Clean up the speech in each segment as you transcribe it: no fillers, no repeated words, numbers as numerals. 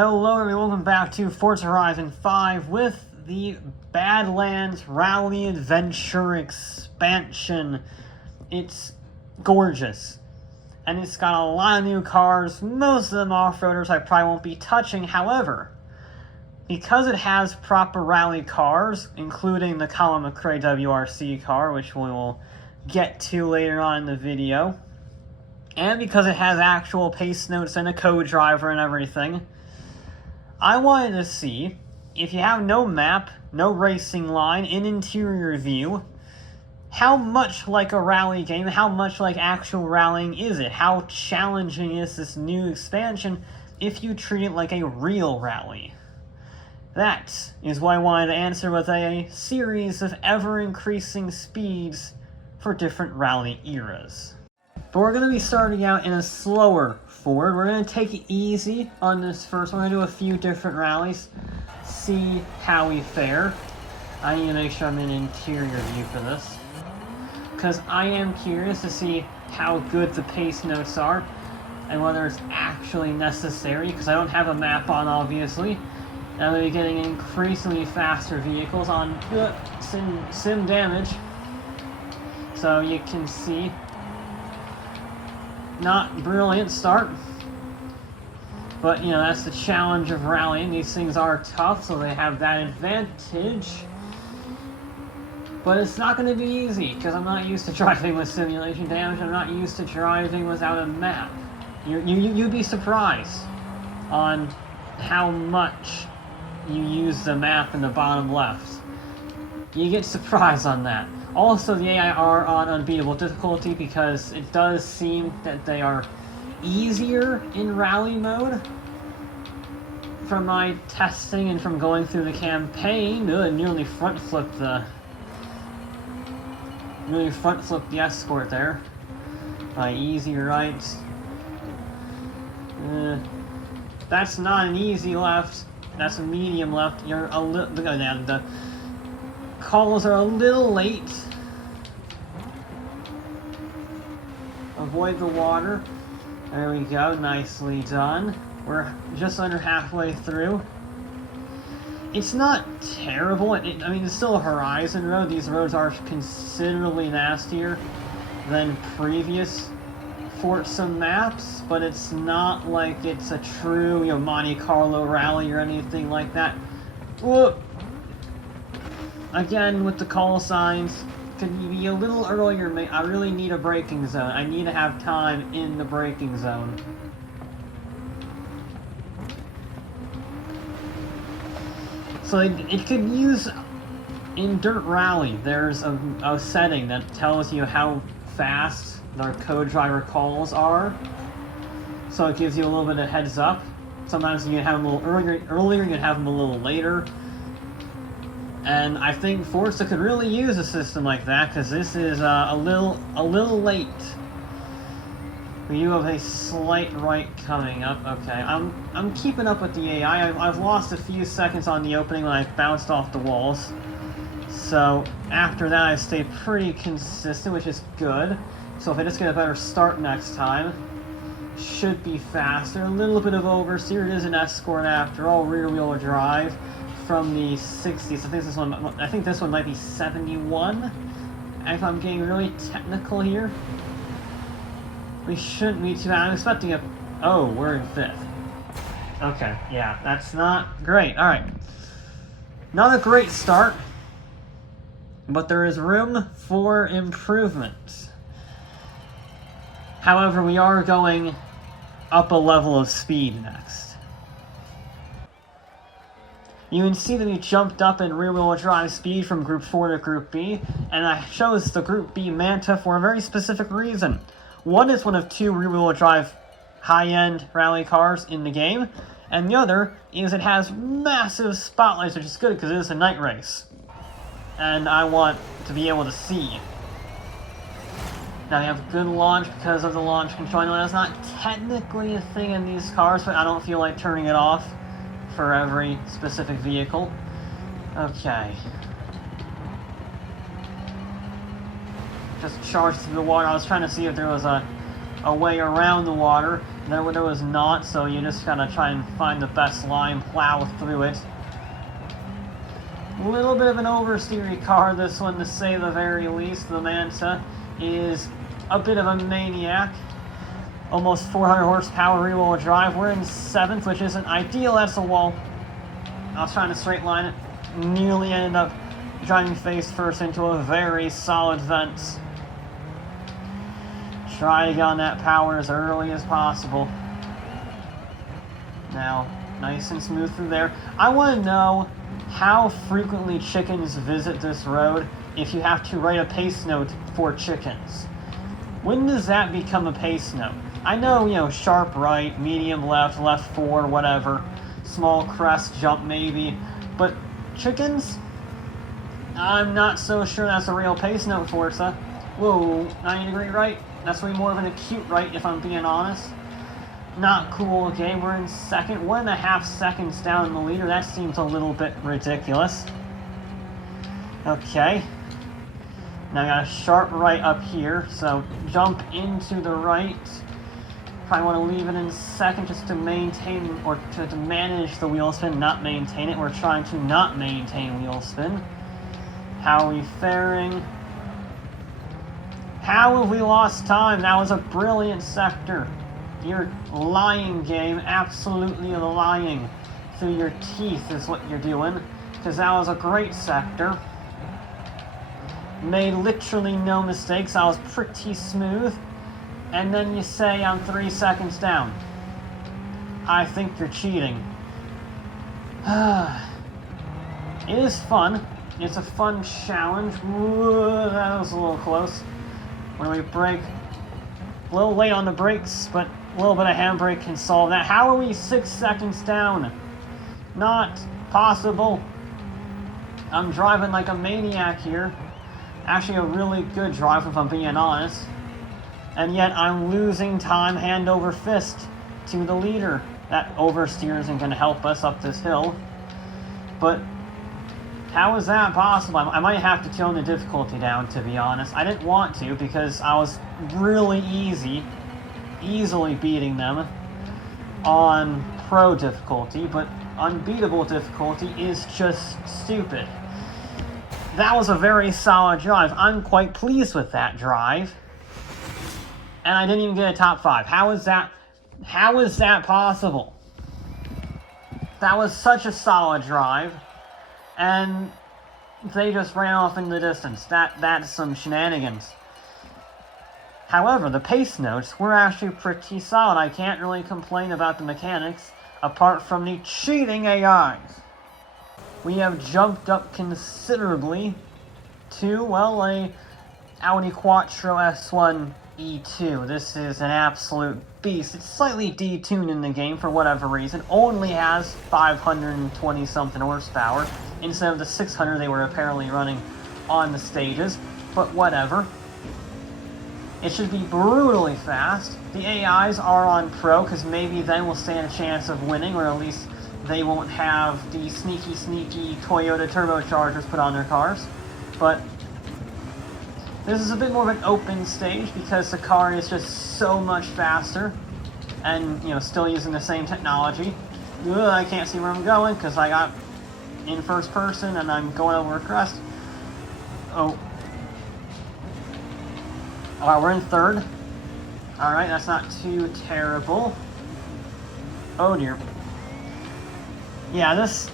Hello everyone, welcome back to Forza Horizon 5 with the Badlands Rally Adventure expansion. It's gorgeous. And it's got a lot of new cars, most of them off-roaders I probably won't be touching. However, because it has proper rally cars, including the Colin McRae WRC car, which we will get to later on in the video, and because it has actual pace notes and a co-driver and everything, I wanted to see, if you have no map, no racing line, in interior view, how much like a rally game, how much like actual rallying is it? How challenging is this new expansion if you treat it like a real rally? That is what I wanted to answer with a series of ever-increasing speeds for different rally eras. But we're going to be starting out in a slower Ford. We're going to take it easy on this first one. We're going to do a few different rallies, see how we fare. I need to make sure I'm in interior view for this, because I am curious to see how good the pace notes are and whether it's actually necessary, because I don't have a map on, obviously. And I'm going to be getting increasingly faster vehicles on sim damage, so you can see. Not brilliant start, but you know, that's the challenge of rallying. These things are tough, so they have that advantage. But it's not going to be easy, because I'm not used to driving with simulation damage. I'm not used to driving without a map. You'd be surprised on how much you use the map in the bottom left. You get surprised on that. Also, the AI are on unbeatable difficulty because it does seem that they are easier in rally mode. From my testing and from going through the campaign, nearly front flipped the escort there. By easy right. That's not an easy left. That's a medium left. You're a little. The calls are a little late. Avoid the water. There we go, nicely done. We're just under halfway through. It's not terrible. I mean, it's still a Horizon road. These roads are considerably nastier than previous Forza maps, but it's not like it's a true, you know, Monte Carlo rally or anything like that. Whoop! Again, with the call signs, could you be a little earlier? I really need a braking zone. I need to have time in the braking zone. So it could use, in Dirt Rally, there's a setting that tells you how fast their co-driver calls are. So it gives you a little bit of heads up. Sometimes you can have them a little earlier, you can have them a little later. And I think Forza could really use a system like that, because this is a little late. We do have a slight right coming up. Okay, I'm keeping up with the AI. I've lost a few seconds on the opening when I bounced off the walls. So after that, I stayed pretty consistent, which is good. So if I just get a better start next time, should be faster. A little bit of oversteer. It is an Escort after all, rear-wheel drive. From the 60s. I think this one might be 71. If I'm getting really technical here. We shouldn't be too bad. I'm expecting a... Oh, we're in 5th. Okay, yeah, that's not great. Alright. Not a great start, but there is room for improvement. However, we are going up a level of speed next. You can see that we jumped up in rear-wheel drive speed from Group 4 to Group B, and I chose the Group B Manta for a very specific reason. One is one of 2 rear-wheel drive high-end rally cars in the game, and the other is it has massive spotlights, which is good because it is a night race. And I want to be able to see. Now we have good launch because of the launch control. I know that's not technically a thing in these cars, but I don't feel like turning it off for every specific vehicle. Okay. Just charged through the water. I was trying to see if there was a a way around the water. There was not, so you just gotta try and find the best line, plow through it. A little bit of an oversteery car, this one, to say the very least. The Manta is a bit of a maniac. Almost 400 horsepower rear-wheel drive. We're in 7th, which isn't ideal. That's a wall. I was trying to straight line it. Nearly ended up driving face first into a very solid vent. Try to get on that power as early as possible. Now, nice and smooth through there. I want to know how frequently chickens visit this road if you have to write a pace note for chickens. When does that become a pace note? I know, sharp right, medium left, left 4, whatever. Small crest jump maybe. But chickens? I'm not so sure that's a real pace note, Forza. Whoa, 90-degree right? That's way more of an acute right, if I'm being honest. Not cool. Okay, we're in 2nd. 1.5 seconds down in the leader. That seems a little bit ridiculous. Okay. Now I got a sharp right up here, so jump into the right. Probably want to leave it in 2nd just to maintain, or to manage the wheel spin, not maintain it. We're trying to not maintain wheel spin. How are we faring? How have we lost time? That was a brilliant sector. You're lying, game. Absolutely lying through your teeth is what you're doing. Because that was a great sector. Made literally no mistakes. I was pretty smooth. And then you say I'm 3 seconds down. I think you're cheating. It is fun. It's a fun challenge. Whoa, that was a little close. When we brake, a little late on the brakes, but a little bit of handbrake can solve that. How are we 6 seconds down? Not possible. I'm driving like a maniac here. Actually a really good drive if I'm being honest. And yet I'm losing time hand over fist to the leader. That oversteer isn't going to help us up this hill. But how is that possible? I might have to tone the difficulty down, to be honest. I didn't want to because I was really easily beating them on pro difficulty, but unbeatable difficulty is just stupid. That was a very solid drive. I'm quite pleased with that drive. And I didn't even get a top 5. How is that possible? That was such a solid drive. And they just ran off in the distance. That's some shenanigans. However, the pace notes were actually pretty solid. I can't really complain about the mechanics, apart from the cheating AIs. We have jumped up considerably to, well, a Audi Quattro S1 E2. This is an absolute beast. It's slightly detuned in the game for whatever reason. Only has 520 something horsepower instead of the 600 they were apparently running on the stages, but whatever. It should be brutally fast. The AIs are on pro because maybe then we'll stand a chance of winning, or at least they won't have the sneaky Toyota turbochargers put on their cars. But this is a bit more of an open stage because the car is just so much faster and, still using the same technology. I can't see where I'm going because I got in first person and I'm going over a crest. Oh. Alright, we're in 3rd. Alright, that's not too terrible. Oh dear. Yeah, this...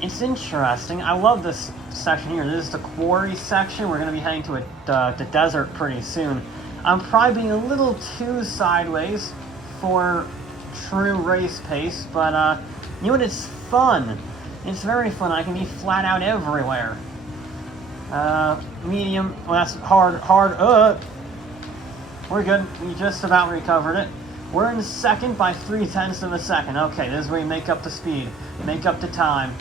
it's interesting. I love this section here. This is the quarry section. We're going to be heading to the desert pretty soon. I'm probably being a little too sideways for true race pace, but you know what? It's fun. It's very fun. I can be flat out everywhere. Medium. Well, that's hard. We're good. We just about recovered it. We're in 2nd by 0.3 of a second. Okay, this is where you make up the speed. Make up the time.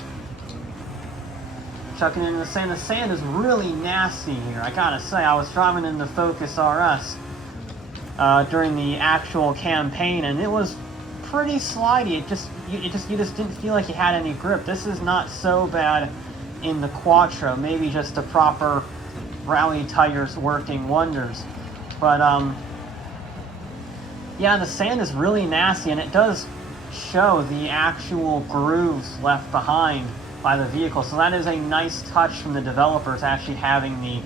Chucking into the sand. The sand is really nasty here. I gotta say, I was driving in the Focus RS during the actual campaign, and it was pretty slidey. You just didn't feel like you had any grip. This is not so bad in the Quattro. Maybe just the proper rally tires working wonders. But, yeah, the sand is really nasty, and it does show the actual grooves left behind by the vehicle. So that is a nice touch from the developers, actually having the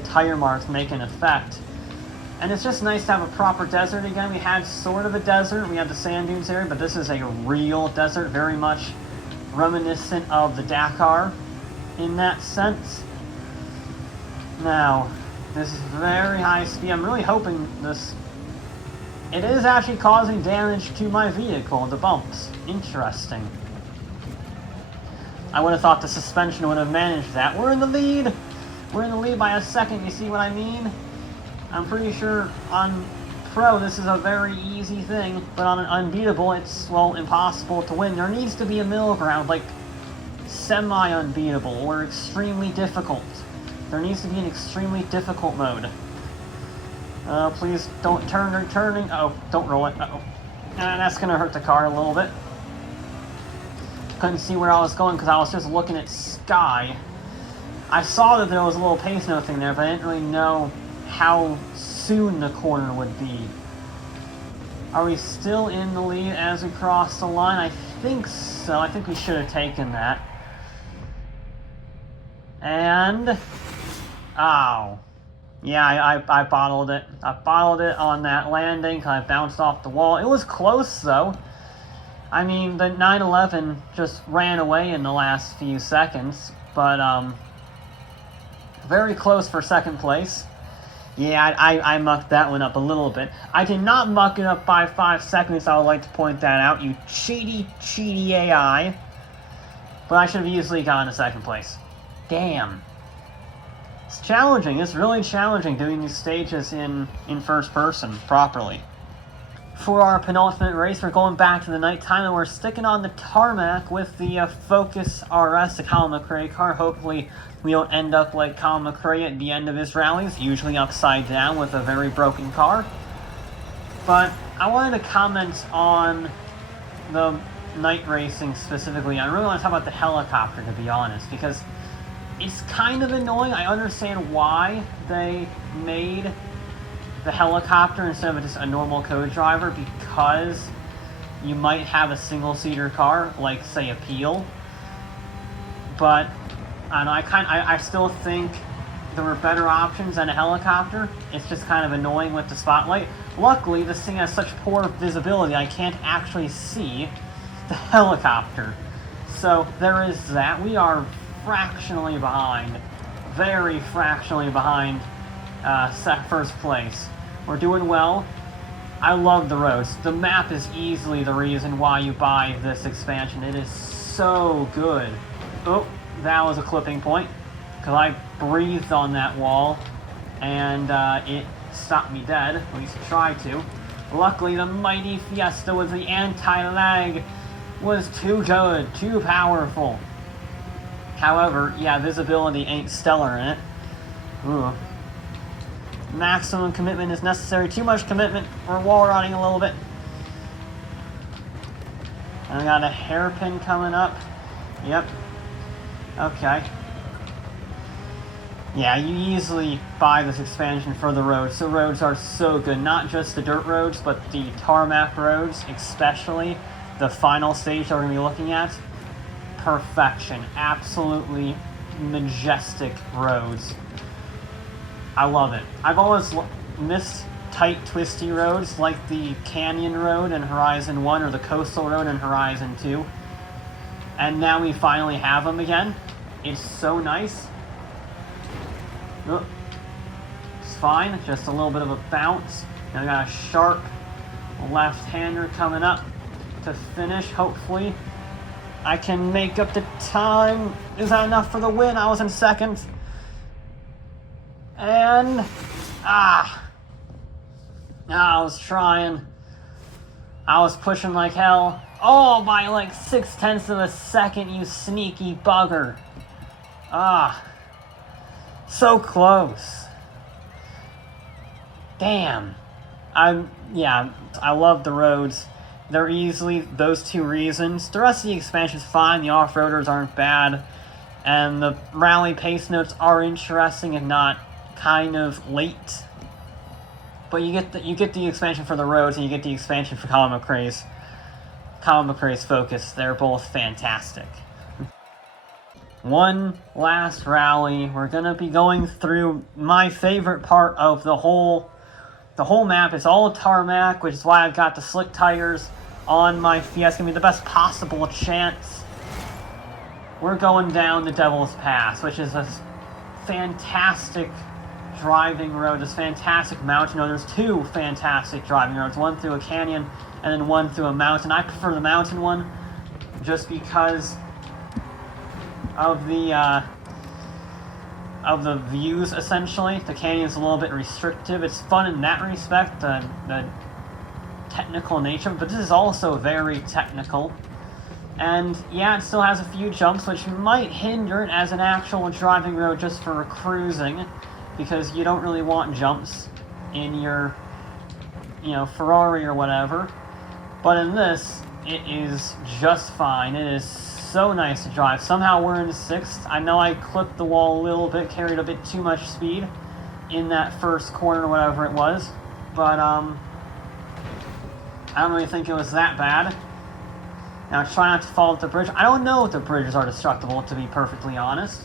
tire marks make an effect. And it's just nice to have a proper desert again. We had sort of a desert. We had the sand dunes area, but this is a real desert, very much reminiscent of the Dakar in that sense. Now, this is very high speed. I'm really hoping this... It is actually causing damage to my vehicle, the bumps. Interesting. I would have thought the suspension would have managed that. We're in the lead! We're in the lead by a second, you see what I mean? I'm pretty sure on Pro this is a very easy thing, but on an unbeatable it's, well, impossible to win. There needs to be a middle ground, like semi-unbeatable or extremely difficult. There needs to be an extremely difficult mode. Please don't turning. Oh, don't roll it. Uh-oh. That's gonna hurt the car a little bit. Couldn't see where I was going because I was just looking at sky. I saw that there was a little pace note thing there, but I didn't really know how soon the corner would be. Are we still in the lead as we cross the line? I think so. I think we should have taken that. And... ow. Yeah, I bottled it. I bottled it on that landing because I bounced off the wall. It was close, though. I mean, the 911 just ran away in the last few seconds, but, very close for second place. Yeah, I mucked that one up a little bit. I did not muck it up by 5 seconds, I would like to point that out, you cheaty AI. But I should have easily gotten to second place. Damn. It's challenging, it's really challenging doing these stages in first person properly. For our penultimate race, we're going back to the nighttime and we're sticking on the tarmac with the Focus RS, the Colin McRae car. Hopefully we don't end up like Colin McRae at the end of his rallies, usually upside down with a very broken car. But I wanted to comment on the night racing specifically. I really want to talk about the helicopter, to be honest, because it's kind of annoying. I understand why they made the helicopter instead of just a normal co-driver, because you might have a single-seater car, like, say, a Peel. But, I don't know, I still think there were better options than a helicopter. It's just kind of annoying with the spotlight. Luckily, this thing has such poor visibility, I can't actually see the helicopter. So, there is that. We are fractionally behind, very fractionally behind first place. We're doing well. I love the roads. The map is easily the reason why you buy this expansion. It is so good. Oh, that was a clipping point, because I breathed on that wall and it stopped me dead, at least tried to. Luckily, the mighty Fiesta with the anti-lag was too good, too powerful. However, yeah, visibility ain't stellar in it. Ooh. Maximum commitment is necessary. Too much commitment. We're wall riding a little bit. And I got a hairpin coming up. Yep. Okay. Yeah, you easily buy this expansion for the roads. The roads are so good. Not just the dirt roads, but the tarmac roads, especially the final stage that we're going to be looking at. Perfection. Absolutely majestic roads. I love it. I've always missed tight, twisty roads like the Canyon Road in Horizon 1 or the Coastal Road in Horizon 2. And now we finally have them again. It's so nice. Oh, it's fine. Just a little bit of a bounce. Now we got a sharp left-hander coming up to finish, hopefully. I can make up the time. Is that enough for the win? I was in second. And, I was trying. I was pushing like hell. Oh, by like 0.6 of a second, you sneaky bugger. So close. Damn. I love the roads. They're easily those two reasons. The rest of the expansion is fine. The off-roaders aren't bad. And the rally pace notes are interesting and not kind of late. But you get the expansion for the roads, and you get the expansion for Colin McRae's Focus. They're both fantastic. One last rally. We're gonna be going through my favorite part of the whole map. It's all tarmac, which is why I've got the slick tires on my Fiat. It's gonna be the best possible chance. We're going down the Devil's Pass, which is a fantastic driving road. This fantastic mountain road. There's two fantastic driving roads, one through a canyon and then one through a mountain. I prefer the mountain one just because of the views, essentially. The canyon's a little bit restrictive. It's fun in that respect, the technical nature, but this is also very technical. And yeah, it still has a few jumps, which might hinder it as an actual driving road just for cruising, because you don't really want jumps in your, Ferrari or whatever. But in this, it is just fine. It is so nice to drive. Somehow we're in 6th. I know I clipped the wall a little bit, carried a bit too much speed in that first corner or whatever it was, but I don't really think it was that bad. Now try not to fall off the bridge. I don't know if the bridges are destructible, to be perfectly honest.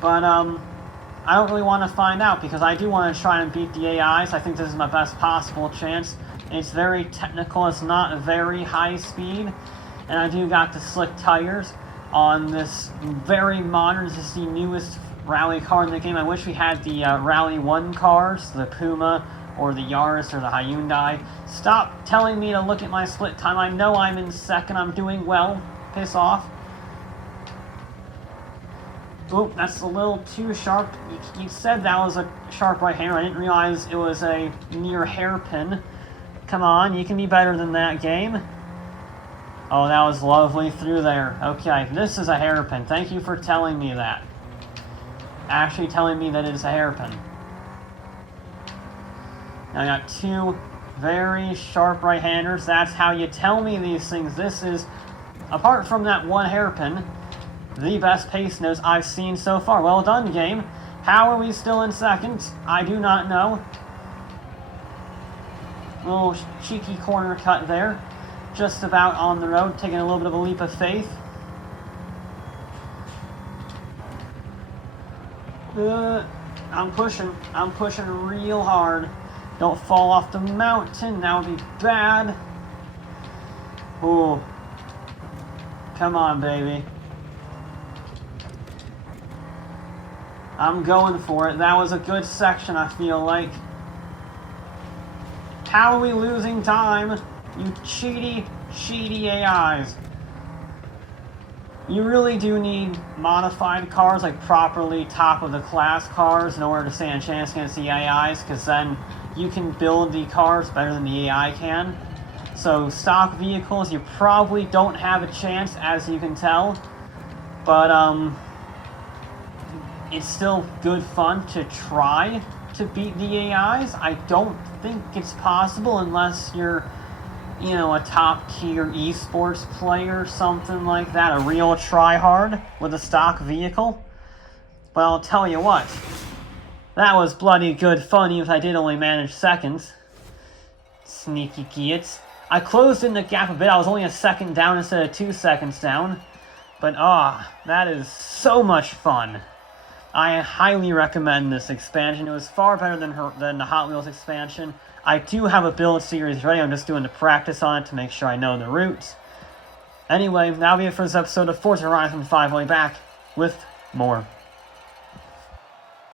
But I don't really want to find out, because I do want to try and beat the AIs. I think this is my best possible chance. It's very technical. It's not very high speed. And I do got the slick tires on this very modern, this is the newest rally car in the game. I wish we had the Rally 1 cars, the Puma or the Yaris or the Hyundai. Stop telling me to look at my split time. I know I'm in 2nd. I'm doing well. Piss off. Oop, that's a little too sharp. You said that was a sharp right hander. I didn't realize it was a near hairpin. Come on, you can be better than that, game. Oh, that was lovely through there. Okay, this is a hairpin. Thank you for telling me that. Actually telling me that it is a hairpin. Now I got two very sharp right-handers. That's how you tell me these things. This is, apart from that one hairpin, the best pace nose I've seen so far. Well done, game. How are we still in 2nd? I do not know. Little cheeky corner cut there. Just about on the road, taking a little bit of a leap of faith. I'm pushing real hard. Don't fall off the mountain, that would be bad. Ooh. Come on, baby. I'm going for it. That was a good section, I feel like. How are we losing time? You cheaty AIs. You really do need modified cars, like properly top-of-the-class cars, in order to stand a chance against the AIs, because then you can build the cars better than the AI can. So stock vehicles, you probably don't have a chance, as you can tell. But, it's still good fun to try to beat the AIs. I don't think it's possible unless you're, a top-tier esports player, something like that, a real try-hard with a stock vehicle. But I'll tell you what, that was bloody good fun, even if I did only manage 2nd. Sneaky gits. I closed in the gap a bit. I was only a 2nd down instead of 2 seconds down. But, that is so much fun. I highly recommend this expansion. It was far better than the Hot Wheels expansion. I do have a build series ready. I'm just doing the practice on it to make sure I know the routes. Anyway, that'll be it for this episode of Forza Horizon 5. I'll be back with more.